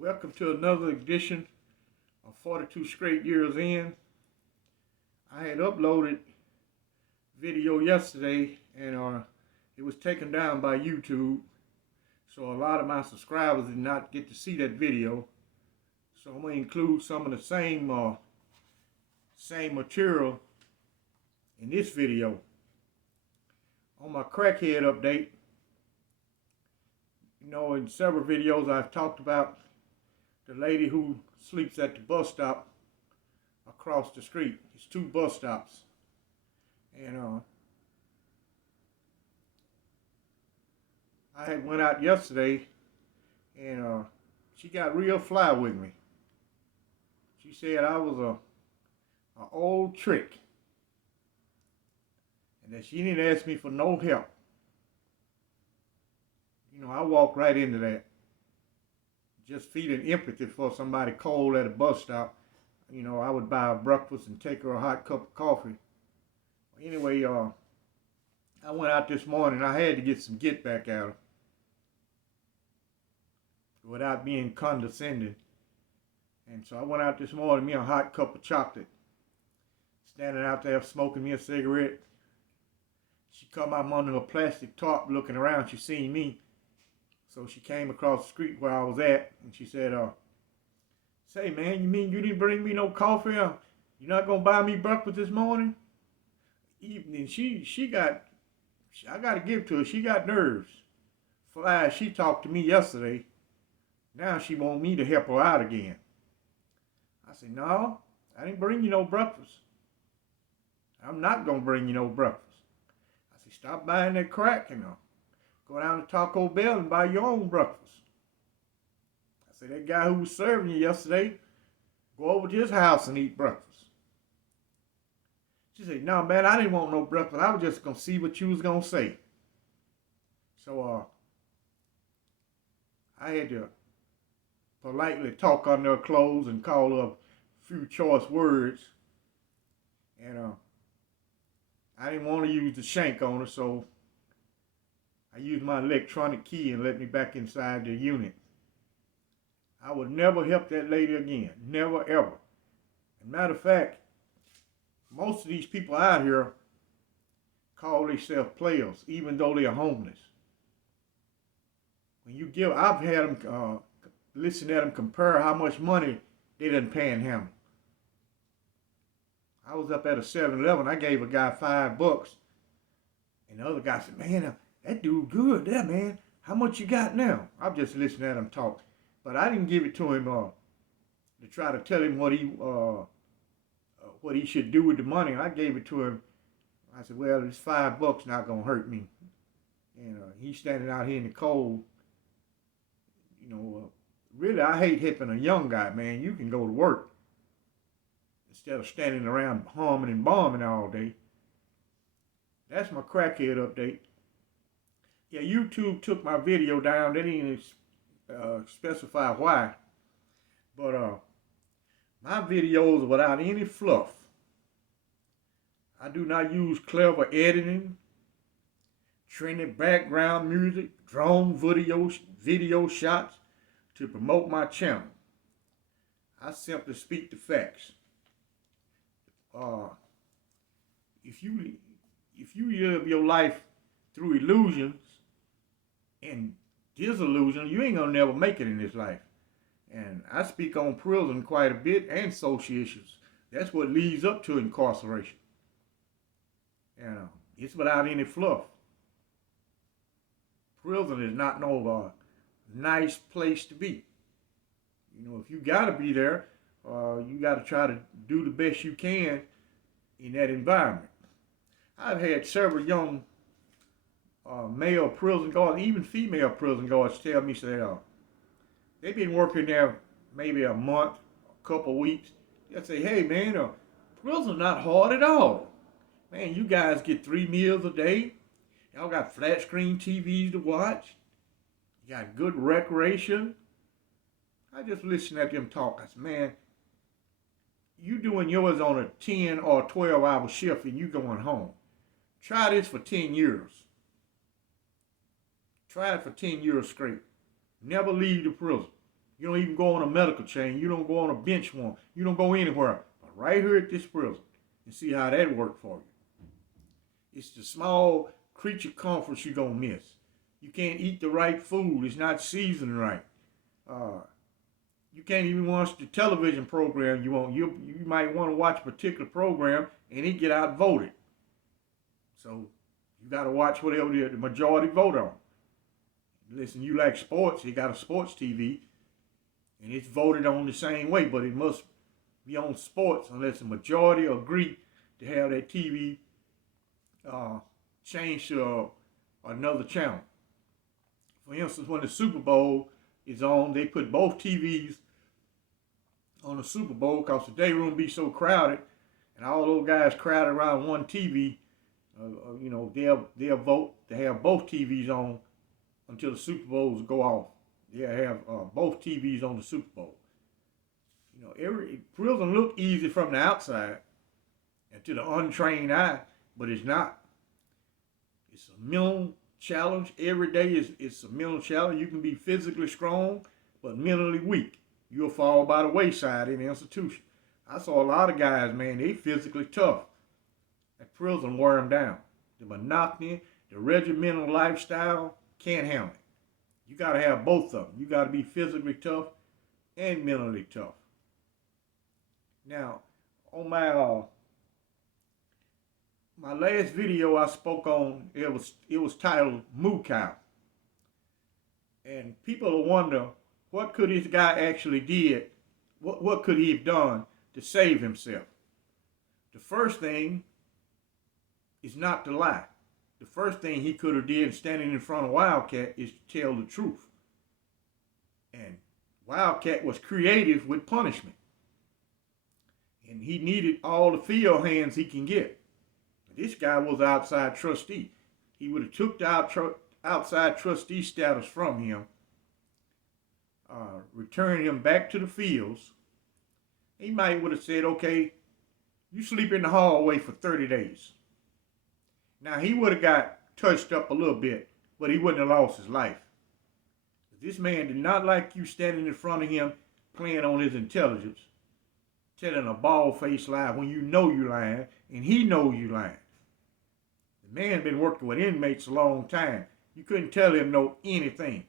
Welcome to another edition of 42 Straight Years In. I had uploaded video yesterday and it was taken down by YouTube. So a lot of my subscribers did not get to see that video. So I'm going to include some of the same material in this video. On my crackhead update, in several videos I've talked about the lady who sleeps at the bus stop across the street. It's 2 bus stops. And I had went out yesterday and she got real fly with me. She said I was a old trick and that she didn't ask me for no help. I walked right into that. Just feeling empathy for somebody cold at a bus stop. I would buy her breakfast and take her a hot cup of coffee. Anyway, I went out this morning. I had to get some get back at her without being condescending. And so I went out this morning, me a hot cup of chocolate. Standing out there smoking me a cigarette. She come out under her plastic tarp looking around. She seen me. So she came across the street where I was at, and she said, say, man, you mean you didn't bring me no coffee? You're not going to buy me breakfast this morning? Evening, I got to give to her, she got nerves. Fly, she talked to me yesterday. Now she want me to help her out again. I said, no, I didn't bring you no breakfast. I'm not going to bring you no breakfast. I said, stop buying that crack, Go down to Taco Bell and buy your own breakfast. I said, that guy who was serving you yesterday, go over to his house and eat breakfast. She said, no, man, I didn't want no breakfast. I was just going to see what you was going to say. So, I had to politely talk under her clothes and call her a few choice words. And I didn't want to use the shank on her, so I used my electronic key and let me back inside the unit. I would never help that lady again. Never, ever. As a matter of fact, most of these people out here call themselves players, even though they're homeless. I've had them listen at them compare how much money they done panhandle. I was up at a 7-Eleven. I gave a guy $5, and the other guy said, man, that dude good there, man. How much you got now? I'm just listening at him talk. But I didn't give it to him to try to tell him what he should do with the money. I gave it to him. I said, well, this $5 not going to hurt me. And he's standing out here in the cold. Really, I hate helping a young guy, man. You can go to work instead of standing around humming and bombing all day. That's my crackhead update. Yeah, YouTube took my video down. They didn't specify why. But my videos are without any fluff. I do not use clever editing, trendy background music, drone video shots to promote my channel. I simply speak the facts. If you live your life through illusions and disillusion, you ain't gonna never make it in this life. And I speak on prison quite a bit and social issues. That's what leads up to incarceration. And it's without any fluff. Prison is not no nice place to be. If you gotta be there, you gotta try to do the best you can in that environment. I've had several young male prison guards, even female prison guards, tell me, they've been working there maybe a month, a couple of weeks. They'll say, hey man, prison's not hard at all. Man, you guys get 3 meals a day. Y'all got flat screen TVs to watch. You got good recreation. I just listen at them talk. I said, man, you doing yours on a 10 or 12-hour shift and you going home. Try this for 10 years. Try it for 10 years straight. Never leave the prison. You don't even go on a medical chain. You don't go on a bench warrant. You don't go anywhere. But right here at this prison, and see how that worked for you. It's the small creature comforts you're going to miss. You can't eat the right food. It's not seasoned right. You can't even watch the television program you want. You might want to watch a particular program and it get outvoted. So you got to watch whatever the majority vote on. Listen, you like sports, you got a sports TV, and it's voted on the same way, but it must be on sports unless the majority agree to have that TV changed to another channel. For instance, when the Super Bowl is on, they put both TVs on the Super Bowl because the day room be so crowded, and all those guys crowded around one TV. They'll vote to have both TVs on until the Super Bowls go off. They'll have both TVs on the Super Bowl. Every prison look easy from the outside and to the untrained eye, but it's not. It's a mental challenge. Every day it's a mental challenge. You can be physically strong, but mentally weak. You'll fall by the wayside in the institution. I saw a lot of guys, man, they physically tough. That prison wore them down. The monotony, the regimental lifestyle, can't handle it. You got to have both of them. You got to be physically tough and mentally tough. Now, on my last video I spoke on, it was titled Moo Cow. And people will wonder, what could this guy actually did? What could he have done to save himself? The first thing is not to lie. The first thing he could have did standing in front of Wildcat is to tell the truth. And Wildcat was creative with punishment. And he needed all the field hands he can get. This guy was an outside trustee. He would have took the outside trustee status from him, returned him back to the fields. He might would have said, okay, you sleep in the hallway for 30 days. Now, he would have got touched up a little bit, but he wouldn't have lost his life. This man did not like you standing in front of him playing on his intelligence, telling a bald-faced lie when you know you lying, and he knows you lying. The man been working with inmates a long time. You couldn't tell him no anything.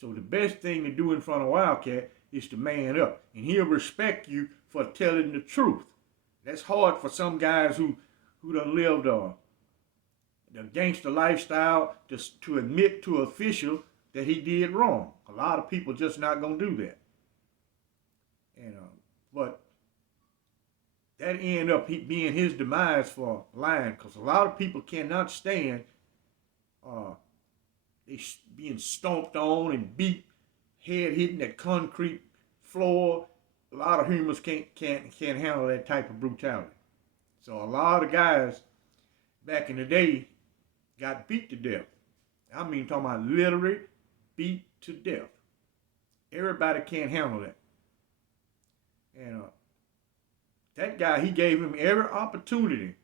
So the best thing to do in front of Wildcat is to man up, and he'll respect you for telling the truth. That's hard for some guys who done lived the gangster lifestyle to admit to an official that he did wrong. A lot of people just not gonna do that. And but that ended up being his demise for lying, because a lot of people cannot stand they being stomped on and beat, head hitting that concrete floor. A lot of humans can't handle that type of brutality. So a lot of guys back in the day got beat to death. I mean, talking about literally beat to death. Everybody can't handle that. And that guy, he gave him every opportunity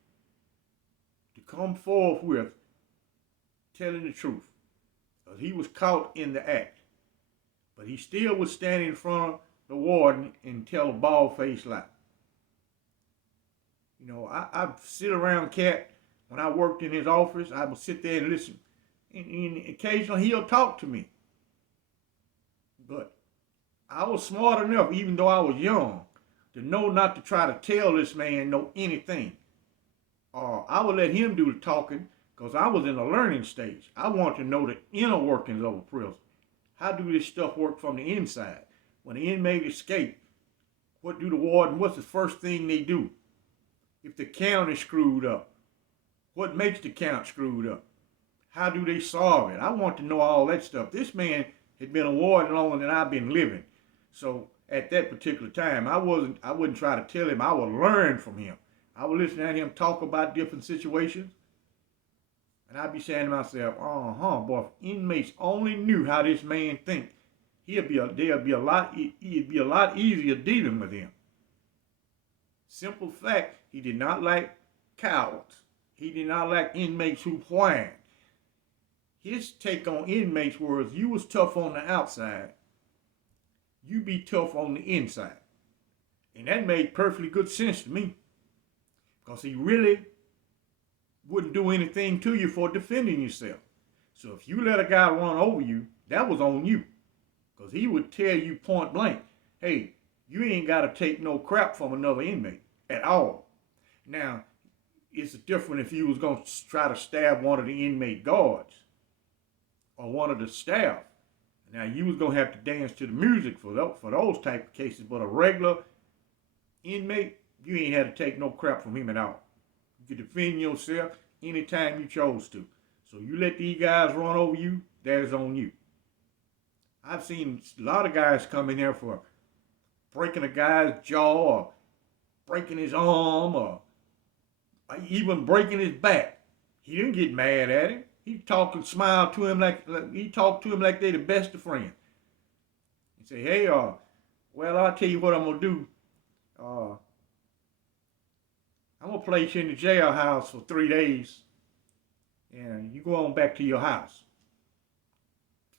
to come forth with telling the truth. Because he was caught in the act. But he still would stand in front of the warden and tell a bald-faced lie. I sit around Cat. When I worked in his office, I would sit there and listen. And occasionally he'll talk to me. But I was smart enough, even though I was young, to know not to try to tell this man anything. I would let him do the talking because I was in a learning stage. I wanted to know the inner workings of a prison. How do this stuff work from the inside? When the inmate escape, what do the warden, what's the first thing they do? If the count is screwed up, what makes the count screwed up? How do they solve it? I want to know all that stuff. This man had been a warden longer than I've been living. So at that particular time, I wouldn't try to tell him. I would learn from him. I would listen to him talk about different situations. And I'd be saying to myself, boy, if inmates only knew how this man think, it'd be a lot easier dealing with him. Simple fact, he did not like cowards. He did not like inmates who whined. His take on inmates was, you was tough on the outside, you be tough on the inside. And that made perfectly good sense to me. Because he really wouldn't do anything to you for defending yourself. So if you let a guy run over you, that was on you. Because he would tell you point blank, hey, you ain't got to take no crap from another inmate at all. Now, it's different if you was going to try to stab one of the inmate guards or one of the staff. Now, you was going to have to dance to the music for those type of cases. But a regular inmate, you ain't had to take no crap from him at all. You could defend yourself anytime you chose to. So you let these guys run over you, that's on you. I've seen a lot of guys come in there for breaking a guy's jaw or breaking his arm or even breaking his back. He didn't get mad at him. He talked and smiled to him like he talked to him like they the best of friends. He say, hey, well, I'll tell you what I'm gonna do. I'm gonna place you in the jailhouse for 3 days, and you go on back to your house.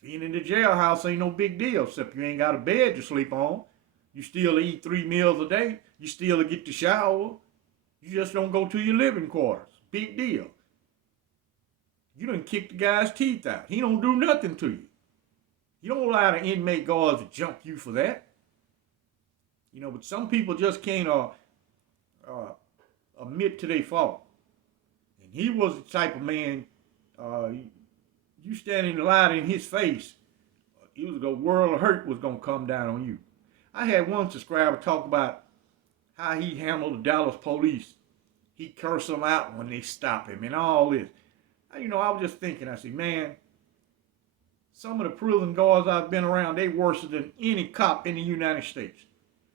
Being in the jailhouse ain't no big deal, except you ain't got a bed to sleep on. You still eat 3 meals a day. You still get to shower. You just don't go to your living quarters. Big deal. You done kick the guy's teeth out. He don't do nothing to you. You don't allow the inmate guards to jump you for that. You know, but some people just can't admit to their fault. And he was the type of man, you standing light in his face, the world of hurt was going to come down on you. I had one subscriber talk about how he handled the Dallas police. He cursed them out when they stopped him and all this. You know, I was just thinking, I said, man, some of the prison guards I've been around, they worse than any cop in the United States.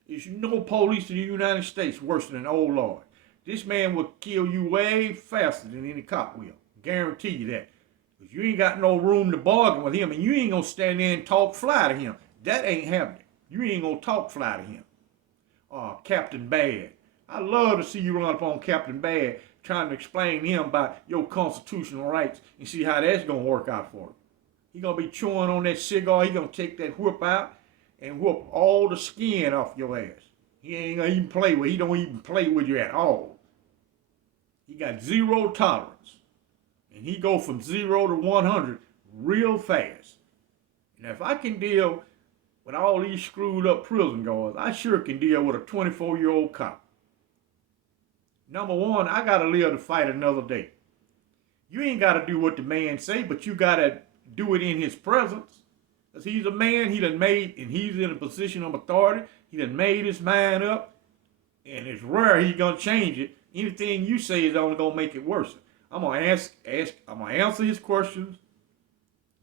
There's no police in the United States worse than old Lord. This man will kill you way faster than any cop will. Guarantee you that. Because you ain't got no room to bargain with him, and you ain't going to stand there and talk fly to him. That ain't happening. You ain't going to talk fly to him. Captain Bad. I love to see you run up on Captain Bad trying to explain to him about your constitutional rights and see how that's going to work out for him. He going to be chewing on that cigar. He going to take that whip out and whoop all the skin off your ass. He ain't going to even play with. He don't even play with you at all. He got zero tolerance. And he go from 0 to 100 real fast. Now, if I can deal with all these screwed up prison guards, I sure can deal with a 24-year-old cop. Number one, I got to live to fight another day. You ain't got to do what the man say, but you got to do it in his presence. Because he's a man, he done made, and he's in a position of authority. He done made his mind up, and it's rare he's going to change it. Anything you say is only going to make it worse. I'm going to answer his questions.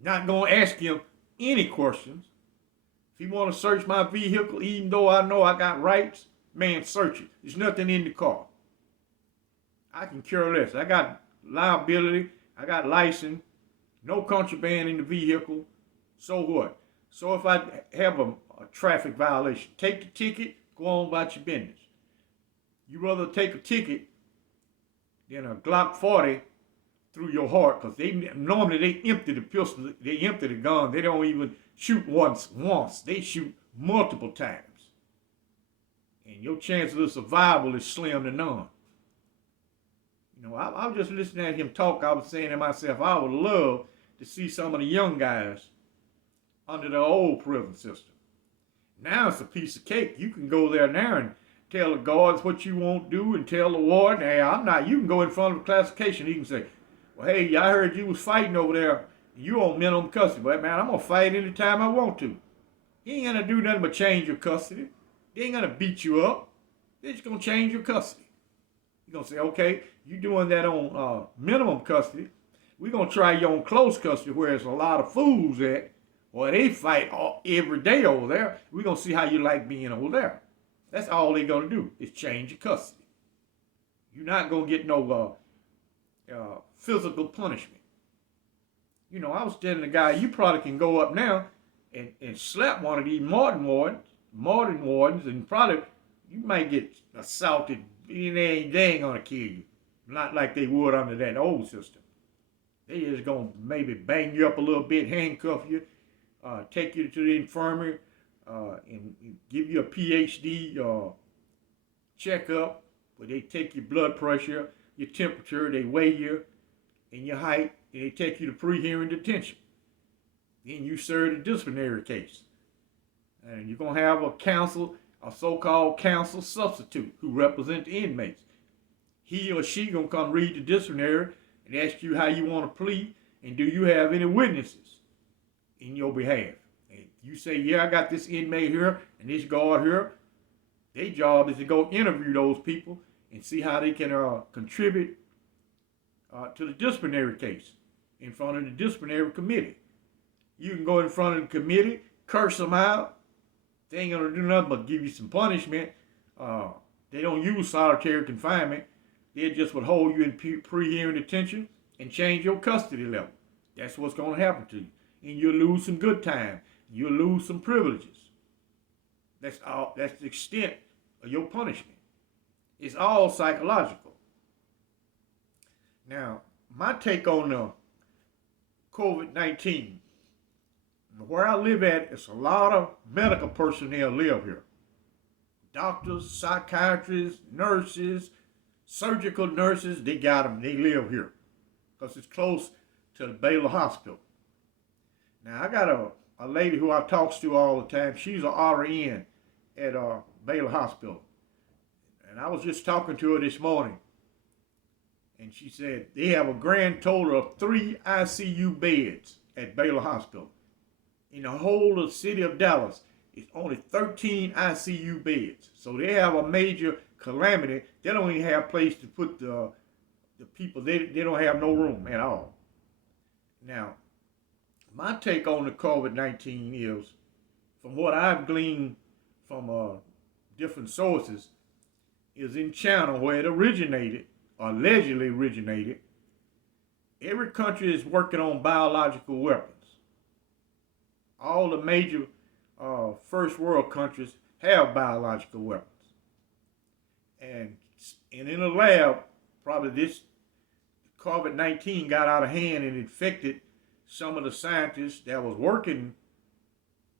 Not going to ask him any questions. If he want to search my vehicle, even though I know I got rights, man, search it. There's nothing in the car. I can care less. I got liability. I got license. No contraband in the vehicle. So what? So if I have a traffic violation, take the ticket, go on about your business. You rather take a ticket than a Glock 40 through your heart, because normally they empty the pistol, they empty the gun. They don't even shoot once. They shoot multiple times. And your chances of survival is slim to none. You know, I was just listening at him talk. I was saying to myself, I would love to see some of the young guys under the old prison system. Now it's a piece of cake. You can go there now and tell the guards what you won't do and tell the warden, hey, I'm not. You can go in front of the classification. He can say, well, hey, I heard you was fighting over there. You on minimum custody. But, man, I'm going to fight anytime I want to. He ain't going to do nothing but change your custody. They ain't going to beat you up. They're just going to change your custody. You're going to say, okay, you doing that on minimum custody. We're going to try you on close custody where there's a lot of fools at, or they fight every day over there. We're going to see how you like being over there. That's all they're going to do is change your custody. You're not going to get no physical punishment. You know, I was telling the guy, you probably can go up now and slap one of these modern wardens, and probably you might get assaulted. They ain't going to kill you. Not like they would under that old system. They just going to maybe bang you up a little bit, handcuff you, take you to the infirmary, and give you a PhD checkup where they take your blood pressure, your temperature, they weigh you, and your height, and they take you to pre-hearing detention. Then you serve the disciplinary case. And you're going to have a so-called counsel substitute who represent the inmates. He or she going to come read the disciplinary and ask you how you want to plead, and do you have any witnesses in your behalf. And you say, yeah, I got this inmate here and this guard here. Their job is to go interview those people and see how they can contribute to the disciplinary case in front of the disciplinary committee. You can go in front of the committee, curse them out. They ain't gonna do nothing but give you some punishment. They don't use solitary confinement. They just would hold you in pre-hearing detention and change your custody level. That's what's gonna happen to you. And you'll lose some good time. You'll lose some privileges. That's all. That's the extent of your punishment. It's all psychological. Now, my take on the COVID-19, where I live at, it's a lot of medical personnel live here. Doctors, psychiatrists, nurses, surgical nurses, they got them, they live here. Because it's close to the Baylor Hospital. Now, I got a lady who I talks to all the time. She's an RN at Baylor Hospital. And I was just talking to her this morning. And she said they have a grand total of 3 ICU beds at Baylor Hospital. In the whole of the city of Dallas, it's only 13 ICU beds. So they have a major calamity. They don't even have a place to put the people. They don't have no room at all. Now, my take on the COVID-19 is, from what I've gleaned from different sources, is in China, where it originated, or allegedly originated. Every country is working on biological weapons. All the major first world countries have biological weapons. And in a lab, probably this COVID-19 got out of hand and infected some of the scientists that was working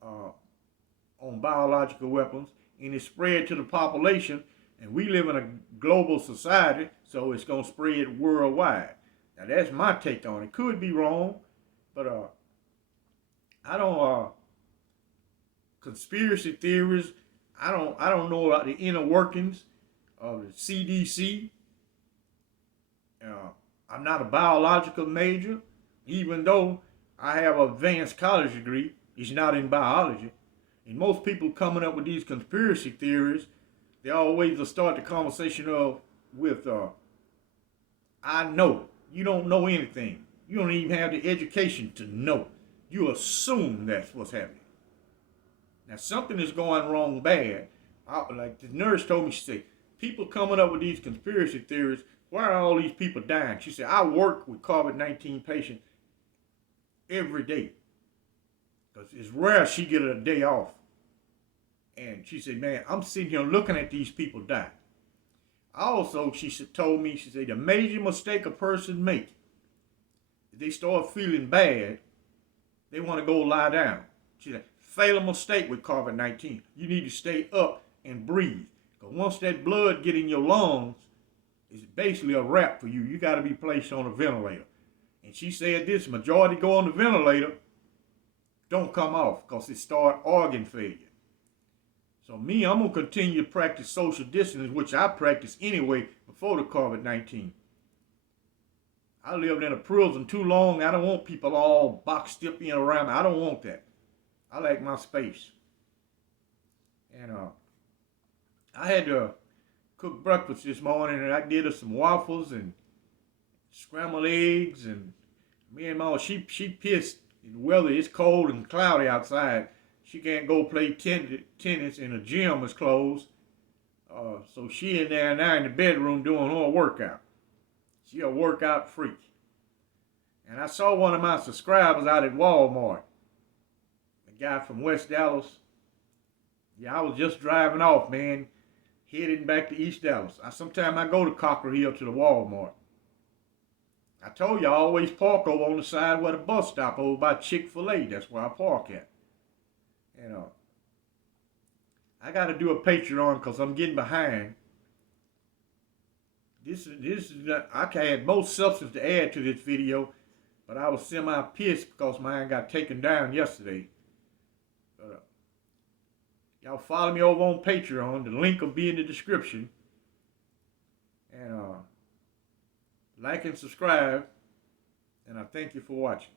on biological weapons, and it spread to the population. And we live in a global society, so it's going to spread worldwide. Now, that's my take on it. Could be wrong, but I don't conspiracy theories. I don't know about the inner workings of the CDC. I'm not a biological major, even though I have an advanced college degree. It's not in biology. And most people coming up with these conspiracy theories, they always will start the conversation with I know. You don't know anything. You don't even have the education to know. You assume that's what's happening. Now, something is going wrong bad. Like the nurse told me, she said, people coming up with these conspiracy theories, why are all these people dying? She said, I work with COVID-19 patients every day. Because it's rare she get a day off. And she said, man, I'm sitting here looking at these people die. Also, she told me, she said, the major mistake a person makes, if they start feeling bad, they want to go lie down. She said, fatal mistake with COVID-19. You need to stay up and breathe. Because once that blood get in your lungs, it's basically a wrap for you. You got to be placed on a ventilator. And she said this, majority go on the ventilator, don't come off because it start organ failure. So me, I'm going to continue to practice social distancing, which I practiced anyway before the COVID-19. I lived in a prison too long. I don't want people all boxed up in around me. I don't want that. I like my space. And I had to cook breakfast this morning, and I did her some waffles and scrambled eggs. And me and Mama, she pissed. The weather is cold and cloudy outside. She can't go play tennis, and the gym is closed. So she in there now in the bedroom doing her workout. She a workout freak. And I saw one of my subscribers out at Walmart. A guy from West Dallas. Yeah, I was just driving off, man, heading back to East Dallas. Sometimes I go to Cocker Hill to the Walmart. I told you I always park over on the side where the bus stop over by Chick-fil-A. That's where I park at. And I got to do a Patreon because I'm getting behind. This is I had more substance to add to this video, but I was semi-pissed because mine got taken down yesterday. Y'all follow me over on Patreon. The link will be in the description. And like and subscribe. And I thank you for watching.